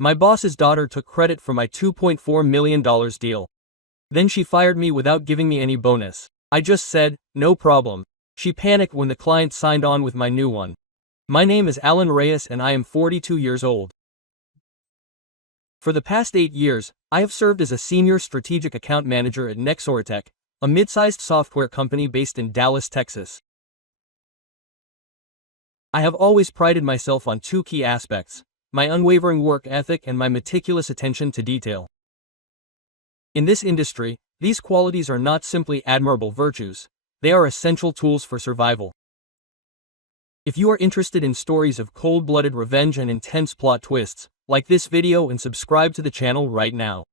My boss's daughter took credit for my $2.4 million deal. Then she fired me without giving me any bonus. I just said, no problem. She panicked when the client signed on with my new one. My name is Alan Reyes and I am 42 years old. For the past 8 years, I have served as a senior strategic account manager at Nexoritech, a mid-sized software company based in Dallas, Texas. I have always prided myself on two key aspects: my unwavering work ethic and my meticulous attention to detail. In this industry, these qualities are not simply admirable virtues, they are essential tools for survival. If you are interested in stories of cold-blooded revenge and intense plot twists, like this video and subscribe to the channel right now.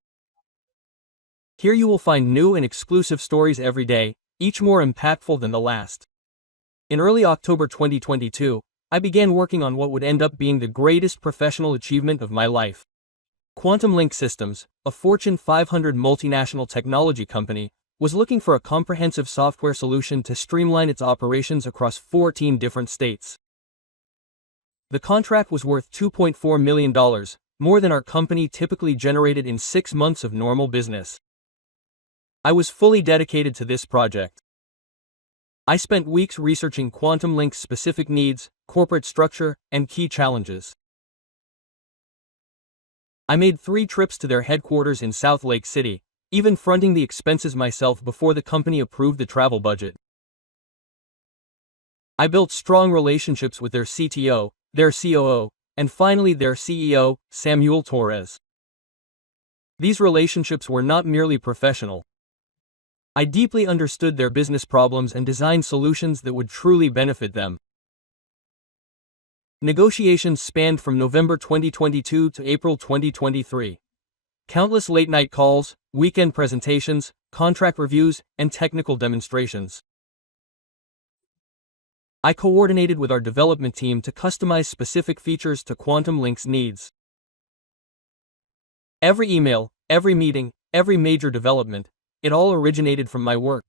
Here you will find new and exclusive stories every day, each more impactful than the last. In early October 2022, I began working on what would end up being the greatest professional achievement of my life. Quantum Link Systems, a Fortune 500 multinational technology company, was looking for a comprehensive software solution to streamline its operations across 14 different states. The contract was worth $2.4 million, more than our company typically generated in 6 months of normal business. I was fully dedicated to this project. I spent weeks researching Quantum Link's specific needs, corporate structure, and key challenges. I made 3 trips to their headquarters in South Lake City, even fronting the expenses myself before the company approved the travel budget. I built strong relationships with their CTO, their COO, and finally their CEO, Samuel Torres. These relationships were not merely professional. I deeply understood their business problems and designed solutions that would truly benefit them. Negotiations spanned from November 2022 to April 2023. Countless late-night calls, weekend presentations, contract reviews, and technical demonstrations. I coordinated with our development team to customize specific features to Quantum Link's needs. Every email, every meeting, every major development, it all originated from my work.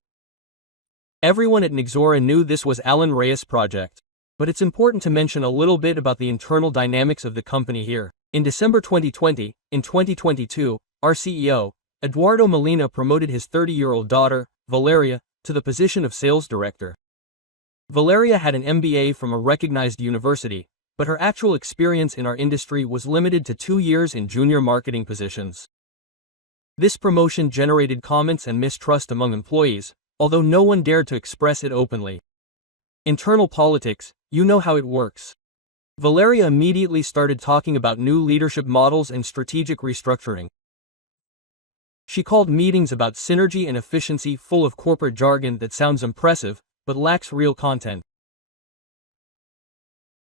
Everyone at Nexora knew this was Alan Reyes' project. But it's important to mention a little bit about the internal dynamics of the company here. In December 2020, in 2022, our CEO, Eduardo Molina, promoted his 30-year-old daughter, Valeria, to the position of sales director. Valeria had an MBA from a recognized university, but her actual experience in our industry was limited to 2 years in junior marketing positions. This promotion generated comments and mistrust among employees, although no one dared to express it openly. Internal politics, you know how it works. Valeria immediately started talking about new leadership models and strategic restructuring. She called meetings about synergy and efficiency full of corporate jargon that sounds impressive, but lacks real content.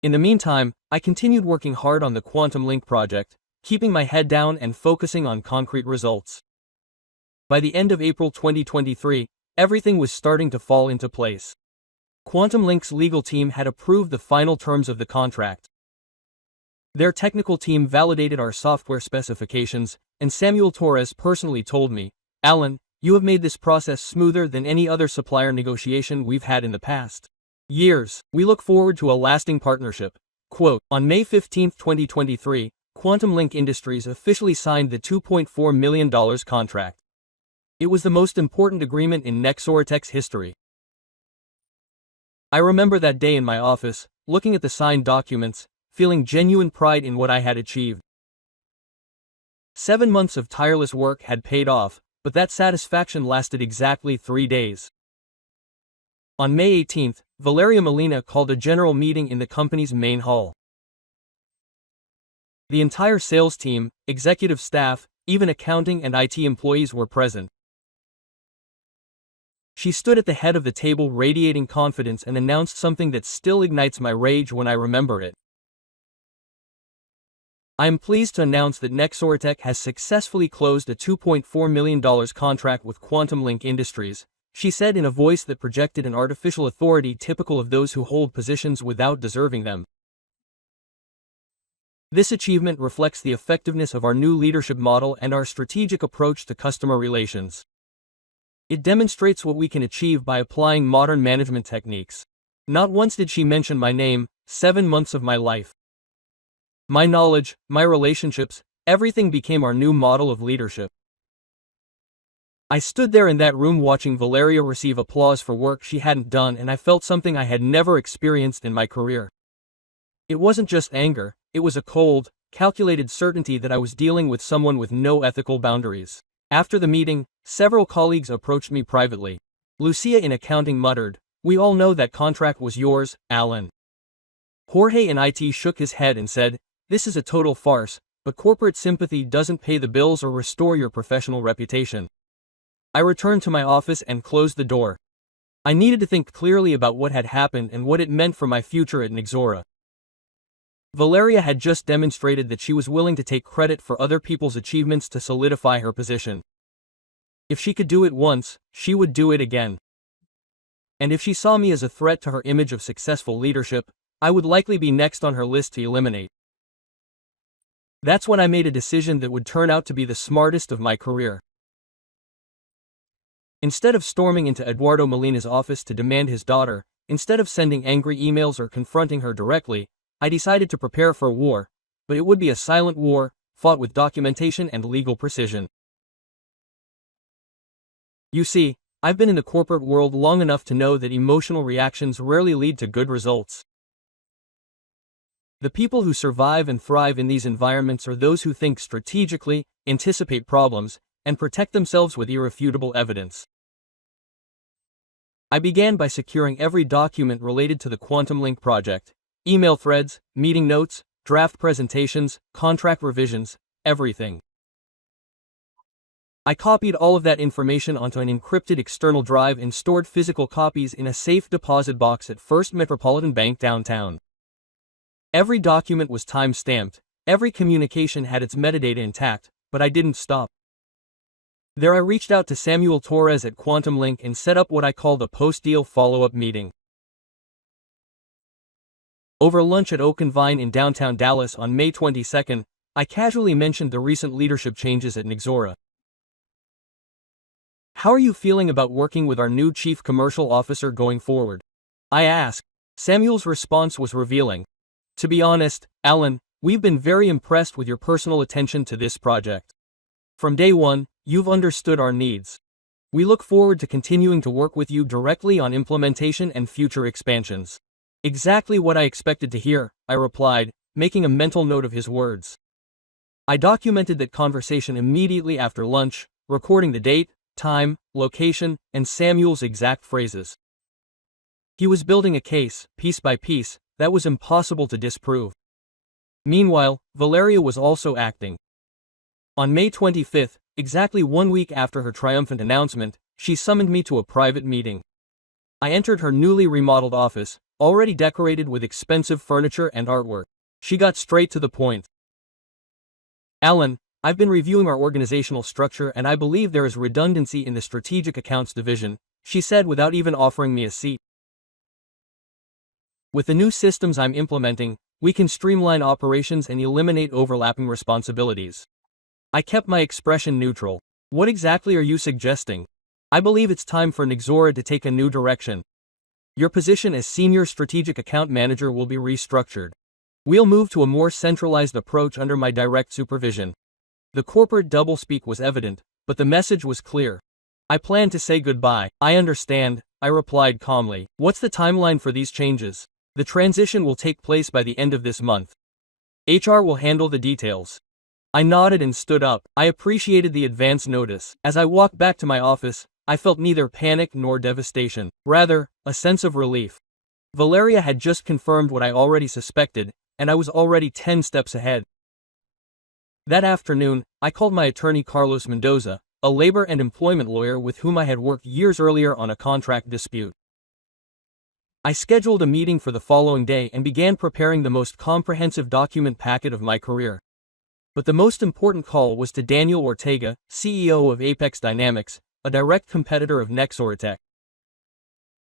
In the meantime, I continued working hard on the Quantum Link project, keeping my head down and focusing on concrete results. By the end of April 2023, everything was starting to fall into place. Quantum Link's legal team had approved the final terms of the contract. Their technical team validated our software specifications, and Samuel Torres personally told me, "Alan, you have made this process smoother than any other supplier negotiation we've had in the past years. We look forward to a lasting partnership." Quote, on May 15, 2023, Quantum Link Industries officially signed the $2.4 million contract. It was the most important agreement in Nexoritech's history. I remember that day in my office, looking at the signed documents, feeling genuine pride in what I had achieved. 7 months of tireless work had paid off, but that satisfaction lasted exactly 3 days. On May 18, Valeria Molina called a general meeting in the company's main hall. The entire sales team, executive staff, even accounting and IT employees were present. She stood at the head of the table radiating confidence and announced something that still ignites my rage when I remember it. I am pleased to announce that Nexoritech has successfully closed a $2.4 million contract with Quantum Link Industries, she said in a voice that projected an artificial authority typical of those who hold positions without deserving them. This achievement reflects the effectiveness of our new leadership model and our strategic approach to customer relations. It demonstrates what we can achieve by applying modern management techniques. Not once did she mention my name, 7 months of my life. My knowledge, my relationships, Everything became our new model of leadership. I stood there in that room watching Valeria receive applause for work she hadn't done, and I felt something I had never experienced in my career. It wasn't just anger, it was a cold, calculated certainty that I was dealing with someone with no ethical boundaries. After the meeting, several colleagues approached me privately. Lucia in accounting muttered, "We all know that contract was yours, Alan." Jorge in IT shook his head and said, "This is a total farce, but corporate sympathy doesn't pay the bills or restore your professional reputation." I returned to my office and closed the door. I needed to think clearly about what had happened and what it meant for my future at Nexora. Valeria had just demonstrated that she was willing to take credit for other people's achievements to solidify her position. If she could do it once, she would do it again. And if she saw me as a threat to her image of successful leadership, I would likely be next on her list to eliminate. That's when I made a decision that would turn out to be the smartest of my career. Instead of storming into Eduardo Molina's office to demand his daughter, instead of sending angry emails or confronting her directly, I decided to prepare for a war, but it would be a silent war, fought with documentation and legal precision. You see, I've been in the corporate world long enough to know that emotional reactions rarely lead to good results. The people who survive and thrive in these environments are those who think strategically, anticipate problems, and protect themselves with irrefutable evidence. I began by securing every document related to the Quantum Link project: email threads, meeting notes, draft presentations, contract revisions, everything. I copied all of that information onto an encrypted external drive and stored physical copies in a safe deposit box at First Metropolitan Bank downtown. Every document was time-stamped, every communication had its metadata intact, but I didn't stop. There I reached out to Samuel Torres at Quantum Link and set up what I called a post-deal follow-up meeting. Over lunch at Oak and Vine in downtown Dallas on May 22nd, I casually mentioned the recent leadership changes at Nexora. "How are you feeling about working with our new chief commercial officer going forward?" I asked. Samuel's response was revealing. "To be honest, Alan, we've been very impressed with your personal attention to this project. From day one, you've understood our needs. We look forward to continuing to work with you directly on implementation and future expansions." "Exactly what I expected to hear," I replied, making a mental note of his words. I documented that conversation immediately after lunch, recording the date, time, location, and Samuel's exact phrases. He was building a case, piece by piece, that was impossible to disprove. Meanwhile, Valeria was also acting. On May 25th, exactly 1 week after her triumphant announcement, she summoned me to a private meeting. I entered her newly remodeled office, already decorated with expensive furniture and artwork. She got straight to the point. "Alan, I've been reviewing our organizational structure and I believe there is redundancy in the strategic accounts division," she said without even offering me a seat. "With the new systems I'm implementing, we can streamline operations and eliminate overlapping responsibilities." I kept my expression neutral. "What exactly are you suggesting?" "I believe it's time for Nexora to take a new direction. Your position as Senior Strategic Account Manager will be restructured. We'll move to a more centralized approach under my direct supervision." The corporate doublespeak was evident, but the message was clear. "I plan to say goodbye." "I understand," I replied calmly. "What's the timeline for these changes?" "The transition will take place by the end of this month. HR will handle the details." I nodded and stood up. I appreciated the advance notice. As I walked back to my office, I felt neither panic nor devastation. Rather, a sense of relief. Valeria had just confirmed what I already suspected, and I was already 10 steps ahead. That afternoon, I called my attorney Carlos Mendoza, a labor and employment lawyer with whom I had worked years earlier on a contract dispute. I scheduled a meeting for the following day and began preparing the most comprehensive document packet of my career. But the most important call was to Daniel Ortega, CEO of Apex Dynamics, a direct competitor of Nexora.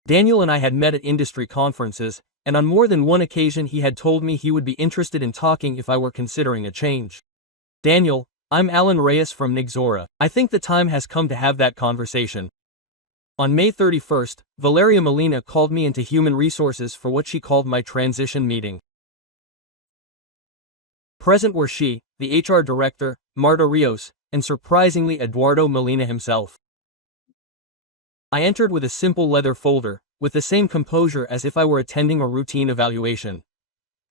Daniel and I had met at industry conferences, and on more than one occasion he had told me he would be interested in talking if I were considering a change. "Daniel, I'm Alan Reyes from Nexora. I think the time has come to have that conversation." On May 31st, Valeria Molina called me into Human Resources for what she called my transition meeting. Present were she, the HR director, Marta Rios, and surprisingly Eduardo Molina himself. I entered with a simple leather folder, with the same composure as if I were attending a routine evaluation.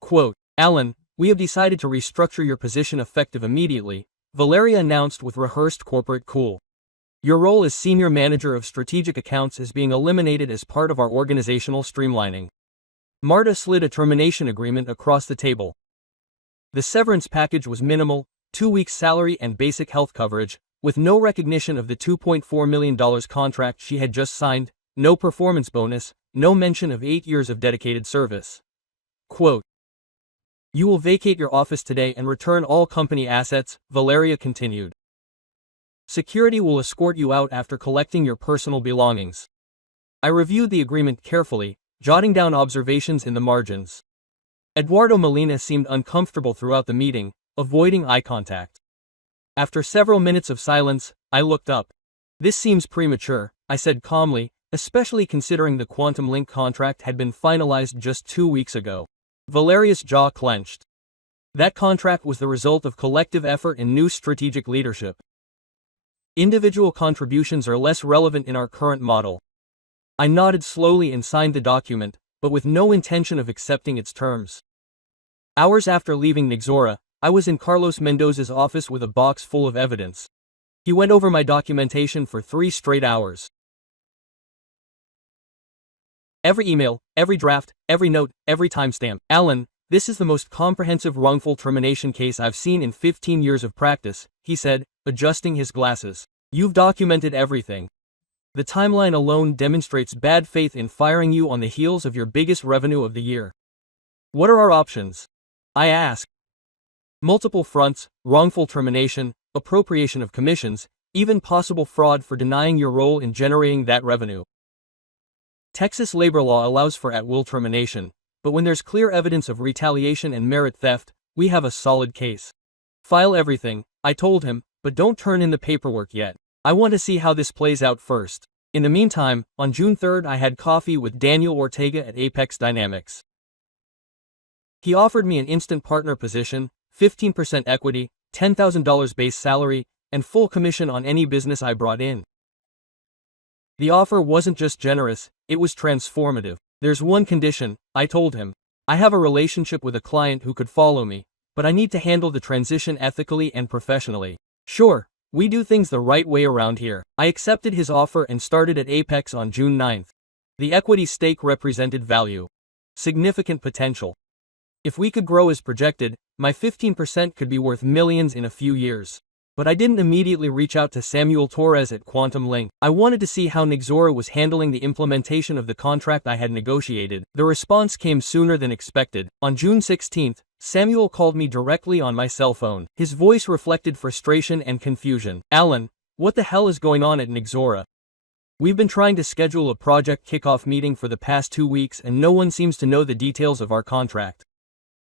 Quote, Alan, we have decided to restructure your position effective immediately, Valeria announced with rehearsed corporate cool. Your role as Senior Manager of Strategic Accounts is being eliminated as part of our organizational streamlining. Marta slid a termination agreement across the table. The severance package was minimal, 2 weeks' salary and basic health coverage, with no recognition of the $2.4 million contract she had just signed, no performance bonus, no mention of 8 years of dedicated service. Quote, You will vacate your office today and return all company assets, Valeria continued. Security will escort you out after collecting your personal belongings. I reviewed the agreement carefully, jotting down observations in the margins. Eduardo Molina seemed uncomfortable throughout the meeting, avoiding eye contact. After several minutes of silence, I looked up. This seems premature, I said calmly, especially considering the Quantum Link contract had been finalized just 2 weeks ago. Valeria's jaw clenched. That contract was the result of collective effort and new strategic leadership. Individual contributions are less relevant in our current model. I nodded slowly and signed the document, but with no intention of accepting its terms. Hours after leaving Nixora, I was in Carlos Mendoza's office with a box full of evidence. He went over my documentation for 3 straight hours. Every email, every draft, every note, every timestamp. Alan, this is the most comprehensive wrongful termination case I've seen in 15 years of practice, he said, adjusting his glasses. You've documented everything. The timeline alone demonstrates bad faith in firing you on the heels of your biggest revenue of the year. What are our options? I asked. Multiple fronts, wrongful termination, appropriation of commissions, even possible fraud for denying your role in generating that revenue. Texas labor law allows for at-will termination, but when there's clear evidence of retaliation and merit theft, we have a solid case. File everything, I told him, but don't turn in the paperwork yet. I want to see how this plays out first. In the meantime, on June 3rd I had coffee with Daniel Ortega at Apex Dynamics. He offered me an instant partner position, 15% equity, $10,000 base salary, and full commission on any business I brought in. The offer wasn't just generous, it was transformative. There's one condition, I told him. I have a relationship with a client who could follow me, but I need to handle the transition ethically and professionally. Sure, we do things the right way around here. I accepted his offer and started at Apex on June 9th. The equity stake represented value. Significant potential. If we could grow as projected, my 15% could be worth millions in a few years. But I didn't immediately reach out to Samuel Torres at Quantum Link. I wanted to see how Nixora was handling the implementation of the contract I had negotiated. The response came sooner than expected. On June 16th, Samuel called me directly on my cell phone. His voice reflected frustration and confusion. Alan, what the hell is going on at Nixora? We've been trying to schedule a project kickoff meeting for the past 2 weeks and no one seems to know the details of our contract.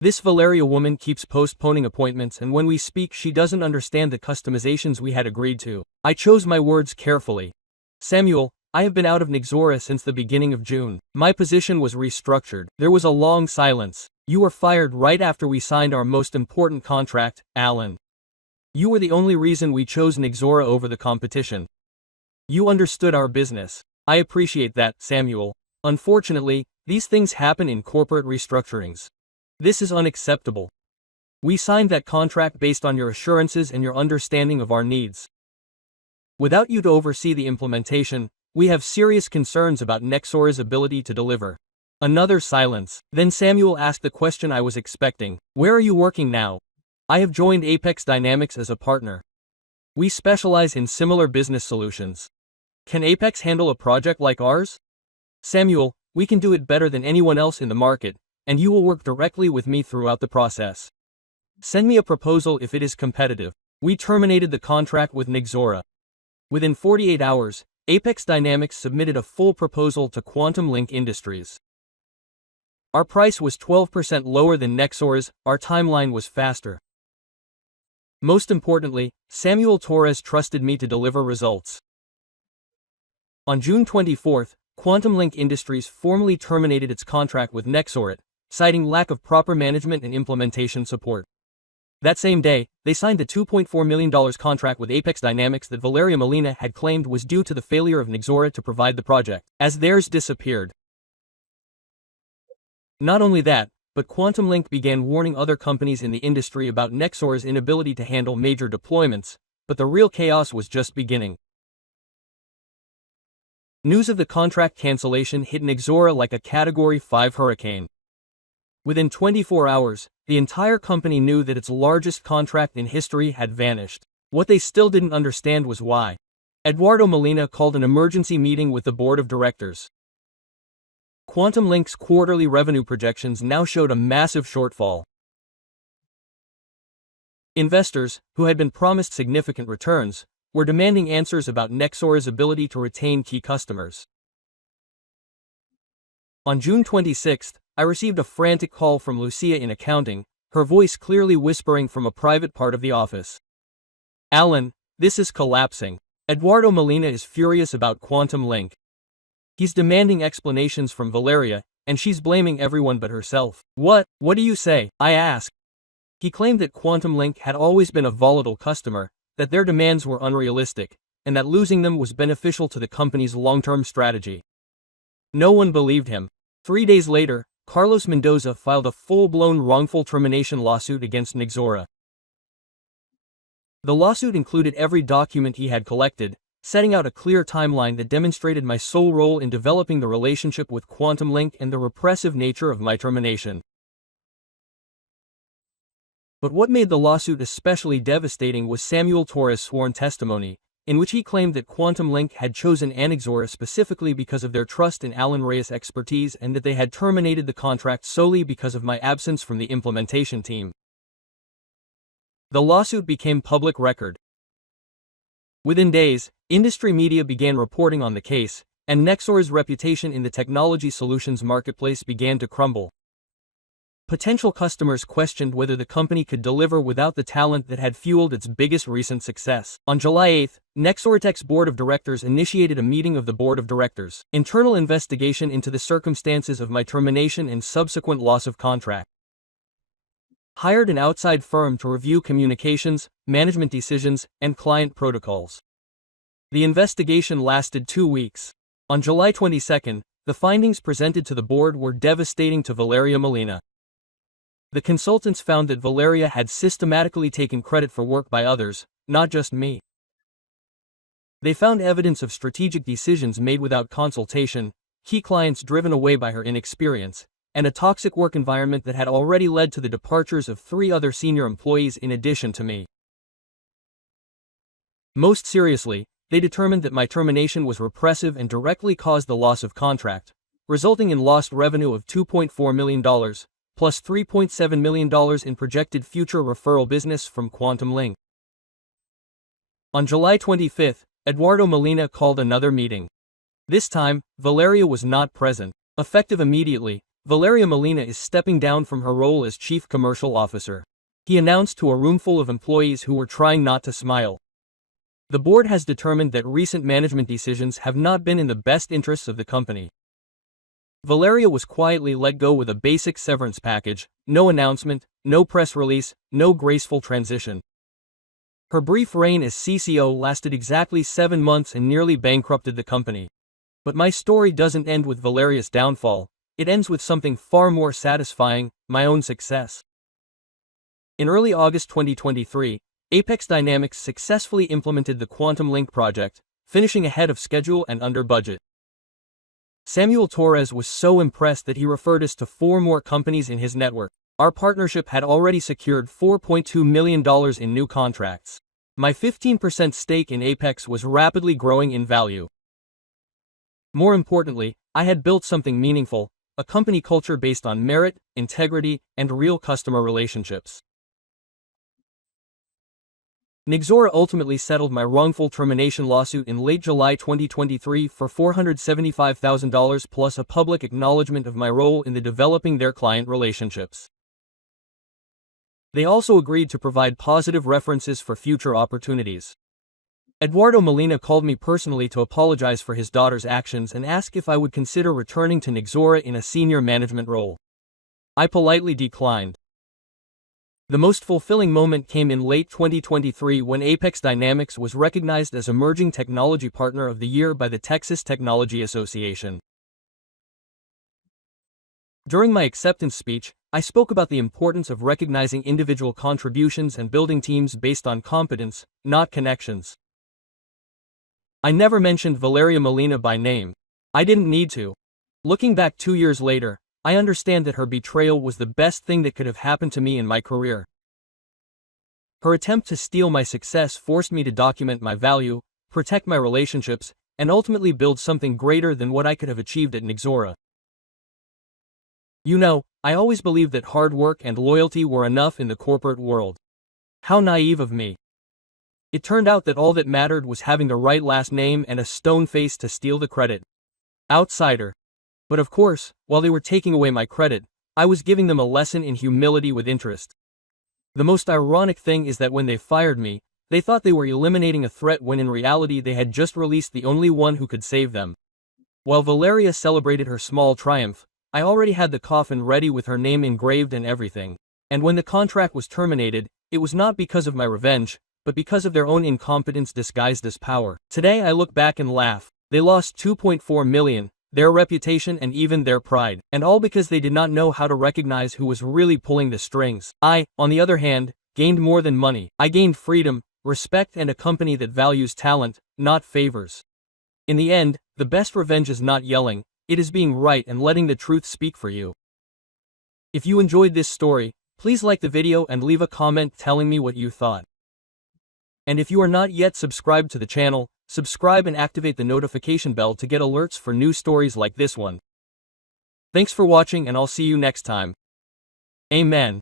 This Valeria woman keeps postponing appointments and when we speak she doesn't understand the customizations we had agreed to. I chose my words carefully. Samuel, I have been out of Nixora since the beginning of June. My position was restructured. There was a long silence. You were fired right after we signed our most important contract, Alan. You were the only reason we chose Nixora over the competition. You understood our business. I appreciate that, Samuel. Unfortunately, these things happen in corporate restructurings. This is unacceptable. We signed that contract based on your assurances and your understanding of our needs. Without you to oversee the implementation, we have serious concerns about Nexora's ability to deliver. Another silence. Then Samuel asked the question I was expecting. Where are you working now? I have joined Apex Dynamics as a partner. We specialize in similar business solutions. Can Apex handle a project like ours? Samuel, we can do it better than anyone else in the market, and you will work directly with me throughout the process. Send me a proposal if it is competitive. We terminated the contract with Nixora. Within 48 hours, Apex Dynamics submitted a full proposal to Quantum Link Industries. Our price was 12% lower than Nexora's, our timeline was faster. Most importantly, Samuel Torres trusted me to deliver results. On June 24th, Quantum Link Industries formally terminated its contract with Nexora, citing lack of proper management and implementation support. That same day, they signed the $2.4 million contract with Apex Dynamics that Valeria Molina had claimed was due to the failure of Nexora to provide the project, as theirs disappeared. Not only that, but Quantum Link began warning other companies in the industry about Nexora's inability to handle major deployments, but the real chaos was just beginning. News of the contract cancellation hit Nexora like a Category 5 hurricane. Within 24 hours, the entire company knew that its largest contract in history had vanished. What they still didn't understand was why. Eduardo Molina called an emergency meeting with the board of directors. Quantum Link's quarterly revenue projections now showed a massive shortfall. Investors, who had been promised significant returns, were demanding answers about Nexora's ability to retain key customers. On June 26, I received a frantic call from Lucia in accounting, her voice clearly whispering from a private part of the office. "Alan, this is collapsing. Eduardo Molina is furious about Quantum Link. He's demanding explanations from Valeria, and she's blaming everyone but herself." What do you say?" I asked. He claimed that Quantum Link had always been a volatile customer, that their demands were unrealistic, and that losing them was beneficial to the company's long-term strategy. No one believed him. 3 days later, Carlos Mendoza filed a full-blown wrongful termination lawsuit against Nexora. The lawsuit included every document he had collected, setting out a clear timeline that demonstrated my sole role in developing the relationship with Quantum Link and the repressive nature of my termination. But what made the lawsuit especially devastating was Samuel Torres' sworn testimony, in which he claimed that Quantum Link had chosen Nexora specifically because of their trust in Alan Reyes' expertise and that they had terminated the contract solely because of my absence from the implementation team. The lawsuit became public record. Within days, industry media began reporting on the case, and Nexora's reputation in the technology solutions marketplace began to crumble. Potential customers questioned whether the company could deliver without the talent that had fueled its biggest recent success. On July 8, Nexoratech's board of directors initiated a meeting of the board of directors' internal investigation into the circumstances of my termination and subsequent loss of contract. Hired an outside firm to review communications, management decisions, and client protocols. The investigation lasted 2 weeks. On July 22, the findings presented to the board were devastating to Valeria Molina. The consultants found that Valeria had systematically taken credit for work by others, not just me. They found evidence of strategic decisions made without consultation, key clients driven away by her inexperience, and a toxic work environment that had already led to the departures of 3 other senior employees in addition to me. Most seriously, they determined that my termination was repressive and directly caused the loss of contract, resulting in lost revenue of $2.4 million, plus $3.7 million in projected future referral business from Quantum Link. On July 25, Eduardo Molina called another meeting. This time, Valeria was not present. Effective immediately, Valeria Molina is stepping down from her role as Chief Commercial Officer. He announced to a roomful of employees who were trying not to smile. The board has determined that recent management decisions have not been in the best interests of the company. Valeria was quietly let go with a basic severance package, no announcement, no press release, no graceful transition. Her brief reign as CCO lasted exactly 7 months and nearly bankrupted the company. But my story doesn't end with Valeria's downfall, it ends with something far more satisfying, my own success. In early August 2023, Apex Dynamics successfully implemented the Quantum Link project, finishing ahead of schedule and under budget. Samuel Torres was so impressed that he referred us to 4 more companies in his network. Our partnership had already secured $4.2 million in new contracts. My 15% stake in Apex was rapidly growing in value. More importantly, I had built something meaningful, a company culture based on merit, integrity, and real customer relationships. Nexora ultimately settled my wrongful termination lawsuit in late July 2023 for $475,000 plus a public acknowledgement of my role in developing their client relationships. They also agreed to provide positive references for future opportunities. Eduardo Molina called me personally to apologize for his daughter's actions and ask if I would consider returning to Nexora in a senior management role. I politely declined. The most fulfilling moment came in late 2023 when Apex Dynamics was recognized as Emerging Technology Partner of the Year by the Texas Technology Association. During my acceptance speech, I spoke about the importance of recognizing individual contributions and building teams based on competence, not connections. I never mentioned Valeria Molina by name. I didn't need to. Looking back 2 years later, I understand that her betrayal was the best thing that could have happened to me in my career. Her attempt to steal my success forced me to document my value, protect my relationships, and ultimately build something greater than what I could have achieved at Nexora. You know, I always believed that hard work and loyalty were enough in the corporate world. How naive of me. It turned out that all that mattered was having the right last name and a stone face to steal the credit. Outsider. But of course, while they were taking away my credit, I was giving them a lesson in humility with interest. The most ironic thing is that when they fired me, they thought they were eliminating a threat when in reality they had just released the only one who could save them. While Valeria celebrated her small triumph, I already had the coffin ready with her name engraved and everything. And when the contract was terminated, it was not because of my revenge, but because of their own incompetence disguised as power. Today I look back and laugh. They lost $2.4 million, their reputation and even their pride, and all because they did not know how to recognize who was really pulling the strings. I, on the other hand, gained more than money. I gained freedom, respect and a company that values talent, not favors. In the end, the best revenge is not yelling, it is being right and letting the truth speak for you. If you enjoyed this story, please like the video and leave a comment telling me what you thought. And if you are not yet subscribed to the channel, subscribe and activate the notification bell to get alerts for new stories like this one. Thanks for watching and I'll see you next time. Amen.